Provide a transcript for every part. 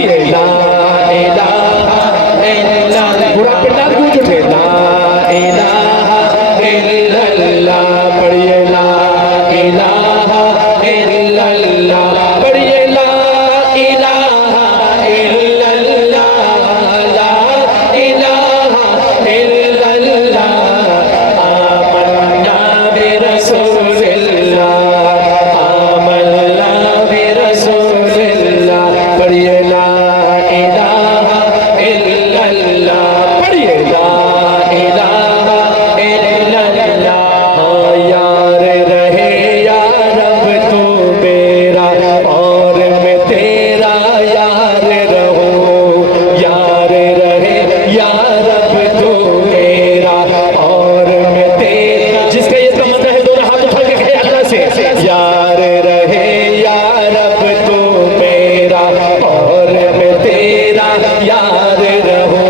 पढ़िए ला इलाहा इल्लल्लाह। पूरा पंडाल गूंज उठे ला इलाहा इल्लल्लाह। पढ़िए ला इलाहा इल्लल्लाह। पढ़िए ला इलाहा इल्लल्लाह। ला इलाहा इल्लल्लाह। आमन्ना बिरसूलिल्लाह। आमन्ना बिरसूलिल्लाह। पढ़िए ला इलाहा इल्लल्लाह। पढ़िए ला इलाहा इल्लल्लाह। हाँ यार रहे या रब तू मेरा और मैं तेरा यार रहूं। यार रहे या रब तू मेरा और मैं तेरा। जिसका ये तमन्ना है दोनों हाथ उठा के कहे अल्लाह से, यार रहे या रब तू मेरा और मैं तेरा यार रहूं।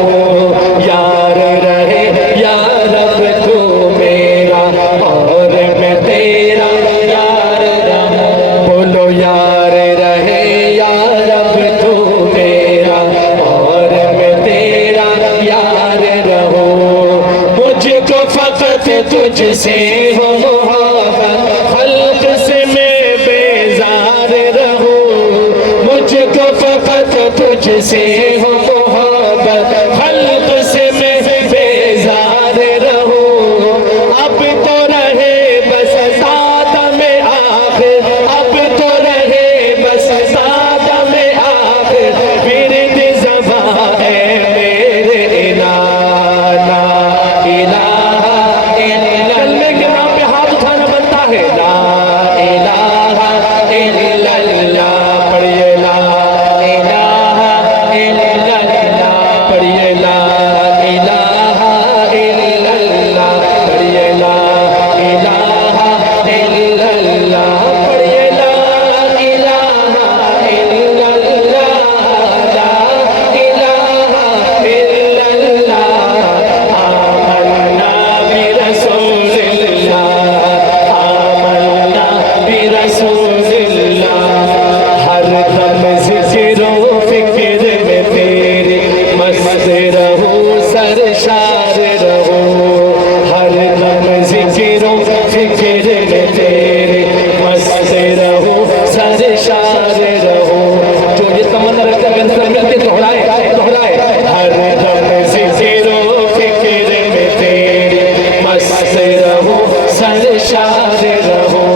यार रहे या रब तू मेरा और मैं तेरा यार रहूं। बोलो यार रहे या रब तू मेरा और मैं तेरा यार रहूं। मुझको फकत तुझसे हो मोहब्बत, खल्क से मैं बेजार रहूं। मुझको फकत तुझसे हो मोहब्बत, खल्क से मैं बेजार रहूं। अब तो रहे बस साथ में आखिर, अब तो रहे बस साथ में आखिर। विरद ज़बां है मेरे इलाहा ला इलाहा इल्लल्लाह। कलमे के नाम पे हाथ उठाना बनता है ला इलाहा इल्लल्लाह। पढ़िए ला इलाहा इल्लल्लाह। पढ़िए ला इलाहा इल्लल्लाह। पढ़िए ला इलाहा इल्लल्लाह। पढ़िए ला इलाहा इल्लल्लाह। ला इलाहा इल्लल्लाह। आमन्ना बिरसूलिल्लाह। आमन्ना बिरसूलिल्लाह। हर दम ज़िक्र फ़िक्र में तेरे मस्त रहूं, सरशार रहूं। हर दम ज़िक्र फ़िक्र में तेरे मस्त रहूं, सरशार रहूं। जो ये तमन्ना रखते हैं मिलकर मिलके दोहराए दोहराए। हर दम ज़िक्र फ़िक्र में तेरे मस्त रहूं, सरशार रहूं।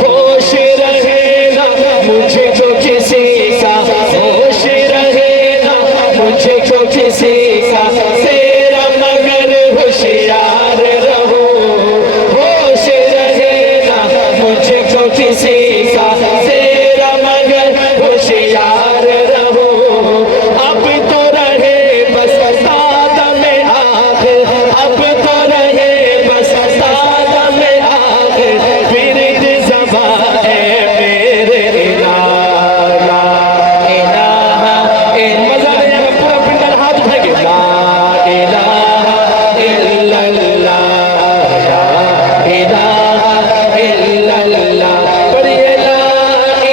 होश रहे ना मुझको किसी का, होश रहे ना मुझको किसी का, तेरा मगर होशियार रहूं। होश रहे ना मुझको किसी का, तेरा मगर होशियार रहूं। अब तो रहे बस साथ में आखिर, अब तो रहे बस साथ में आखिर। विरद ज़बां है मेरे इलाहा ला इलाहा इल्लल्लाह। मज़ा नहीं आएगा, पूरा पिंडल हाथ उठाएंगे ला इलाहा इल्लल्लाह। ला इलाहा इल्लल्लाह। पढ़िए ला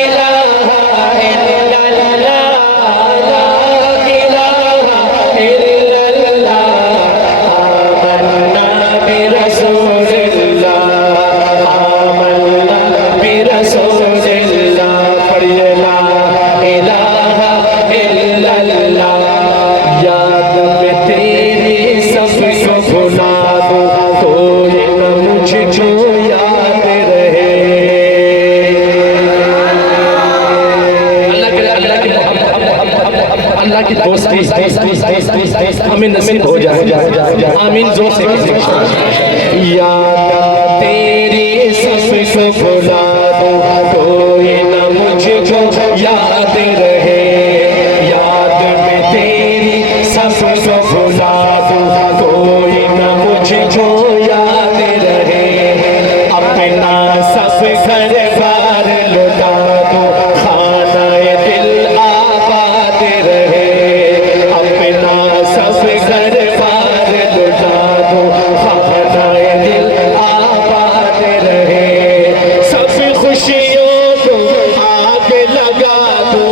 इलाहा इल्लल्लाह। ला इलाहा इल्लल्लाह। आमन्ना बिरसूलिल्लाह। आमन्ना बिरसूलिल्लाह। पढ़िए ला इलाहा इल्लल्लाह। याद में तेरी सबको भुला दूं, कोई न मुझको याद रहे। अल्लाह की दोस्ती हमें नसीब हो जाए। आमीन जोर से। याद तेरी सबको भुला दूं, कोई न मुझको याद रहे। याद में तेरी सबको भुला दूं, कोई न मुझको याद रहे। अपना सब घर बार लुटा दूं, खाना-ए दिल आबाद रहे। अपना सब घर बार लुटा दूं, खाना-ए दिल आबाद रहे। सब खुशियों को आग लगा दूं,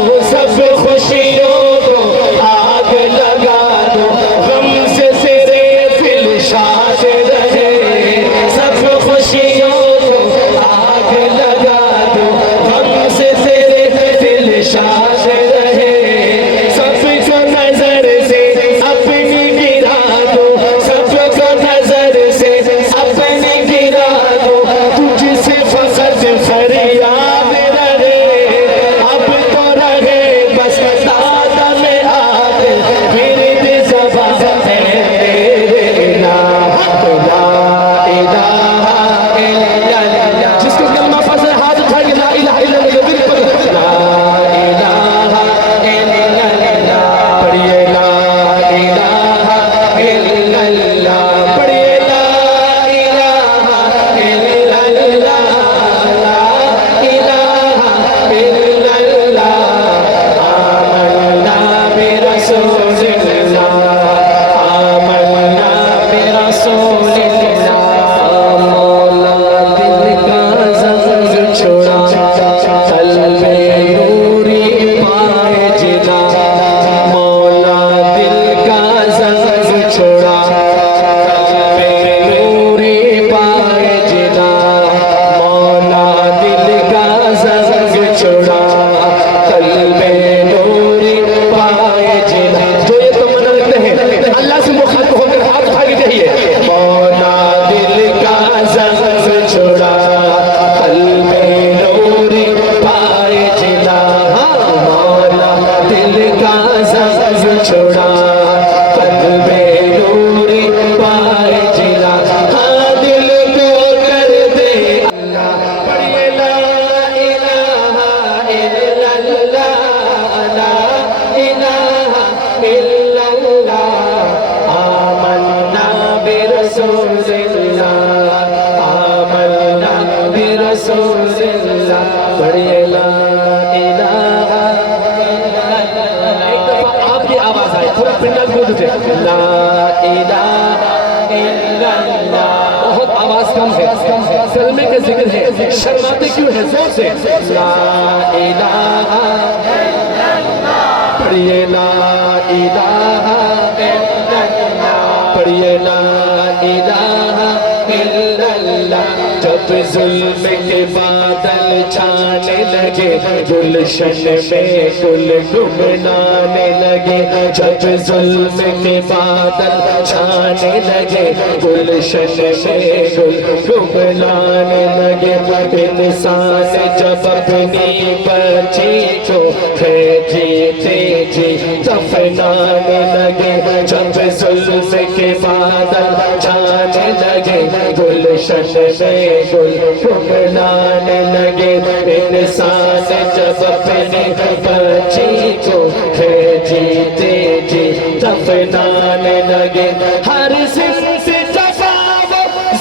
छोड़ा कल्बे नूरी पाए जिला हाँ दिल को कर दे अल्लाह पढ़िए ला इलाहा इल्लल्लाह ला इलाहा इल्लल्लाह आमन्ना बिरसूलिल्लाह आमन्ना बिरसूलिल्लाह पढ़िए ला इलाहा एक दफा आपकी आवाज आए पूरा पिंडा गूंज उठे ला इलाहा इल्लल्लाह बहुत आवाज कम है कलमे के जिक्र है शर्माते क्यों है जोर से ला इलाहा पढ़िए ला इलाहा पढ़िए ला इलाहा इल्लल्लाह जब जुल्म के बादल छाने लगे गुलशन में गुल गुमनाने लगे जब जुल्म के बादल छाने लगे गुलशन में गुल गुमनाने लगे इंसान जब अपनी बच्ची को जीते जी दफनाने लगे जब जुल्म के बादल छाने लगे गुलशन में गुल गुमनाने लगे इंसान जब अपनी बच्ची को जीते जी दफनाने लगे हर सिर से जफाव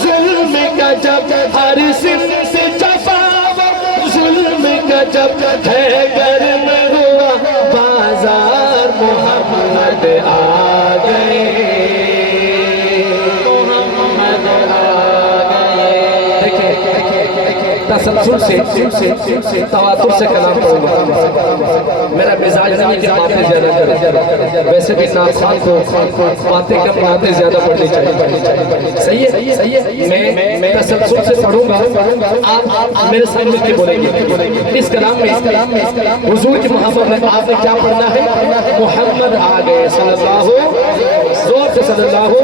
जुल्म का जब हर सिर से जफाव जुल्म का जब है घर में हुआ बाजार मोहम्मद आ गए तसल्सल से तवातुर से कलाम पढ़ूंगा मेरा मिजाज नहीं कि बातें ज्यादा करें वैसे भी नाख़वान को बातें कम बातें ज्यादा पढ़नी चाहिए सही है मैं तसल्सल से पढ़ूंगा आप मेरे सामने के बोलेंगे इस कलाम में हुजूर की मोहब्बत में आपने क्या पढ़ना है मोहम्मद आ गए सल्लल्लाहु जोर से सल्लल्लाहु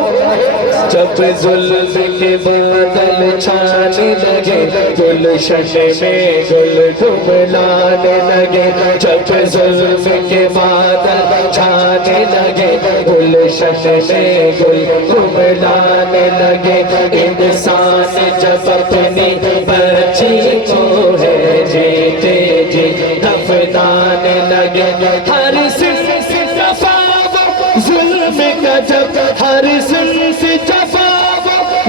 जब जुल्म के बादल छाने लगे गुलशन में गुल गुमनाने लगे जब जुल्म के बादल छाने लगे गुलशन में गुल गुमनाने लगे इंसान जब अपनी बच्ची को है जीते जी दफनाने लगे हर सिर से जफाव जुल्म का जब हर सिर से जफाव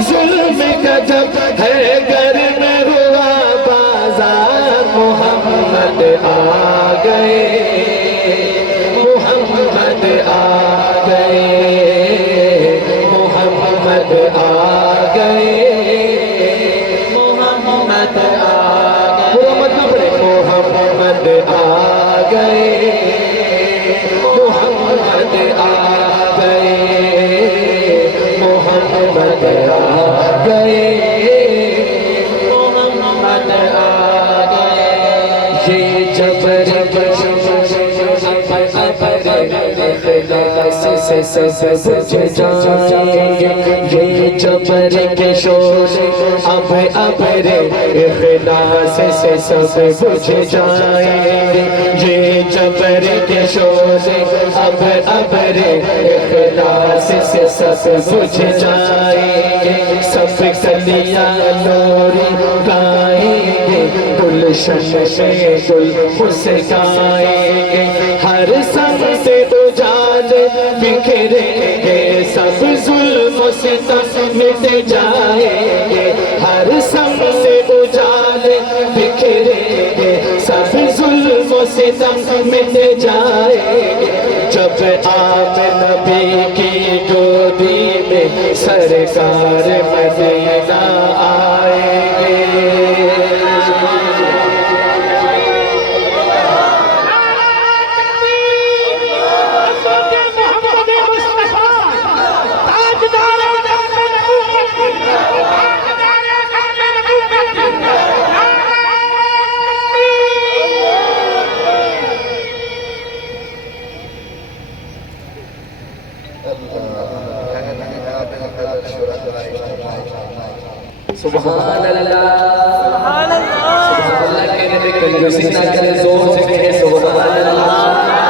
जुल्म का जब है घर में हुआ बाजार मोहम्मद आ गए मोहम्मद आ गए मोहम्मद आ गए मोहम्मद आ गए पूरा मतलब पढ़े मोहम्मद आ गए मोहम्मद आ गए मोहम्मद आ गए मोहम्मद आ गए ये जबर से सब बुझ जाएंगे ये जबर के शोर अब रे इखलास से सब बुझ जाएंगे ये जबर के शोर अब रे इखलास से सब बुझ जाएंगे सब कलियां नूरी गाएंगे गुलशन में गुल मुस्काएंगे हर समत उजाल बिखरेंगे सब जुल्म सितम मिट जाएंगे हर समत उजाल बिखरेंगे सब जुल्म सितम मिट जाएंगे जब आप नबी की गोदी में सरकार मदीना आएंगे सुभान अल्लाह सुभान अल्लाह कहने में कंजूसी ना करें जोर से कहें सुभान अल्लाह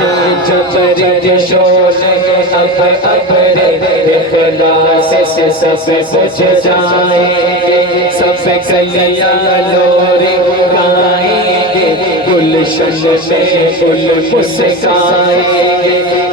ये जबरी शोले अब रे इखलास से सब कुछ जाएंगे, सब कलियां लोरी गाएंगे, गुलशन में गुल मुस्काएंगे,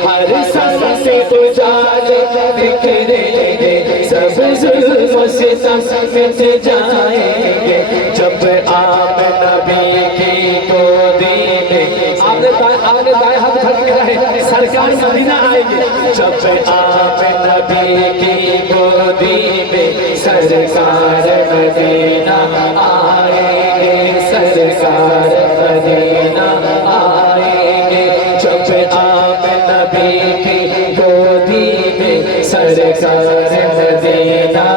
हर सन से उजाले बिखरेंगे, सब जुल्म से सब मिट जाएंगे। जब आप नबी की गोदी में आपने दाएं हाथ धर के रहे, सरकार मदीना आएंगे। जब आप नबी की गोदी में सरकार मदीना आएंगे, सरकार मदीना आएंगे। जब आप नबी की गोदी में सरकार मदीना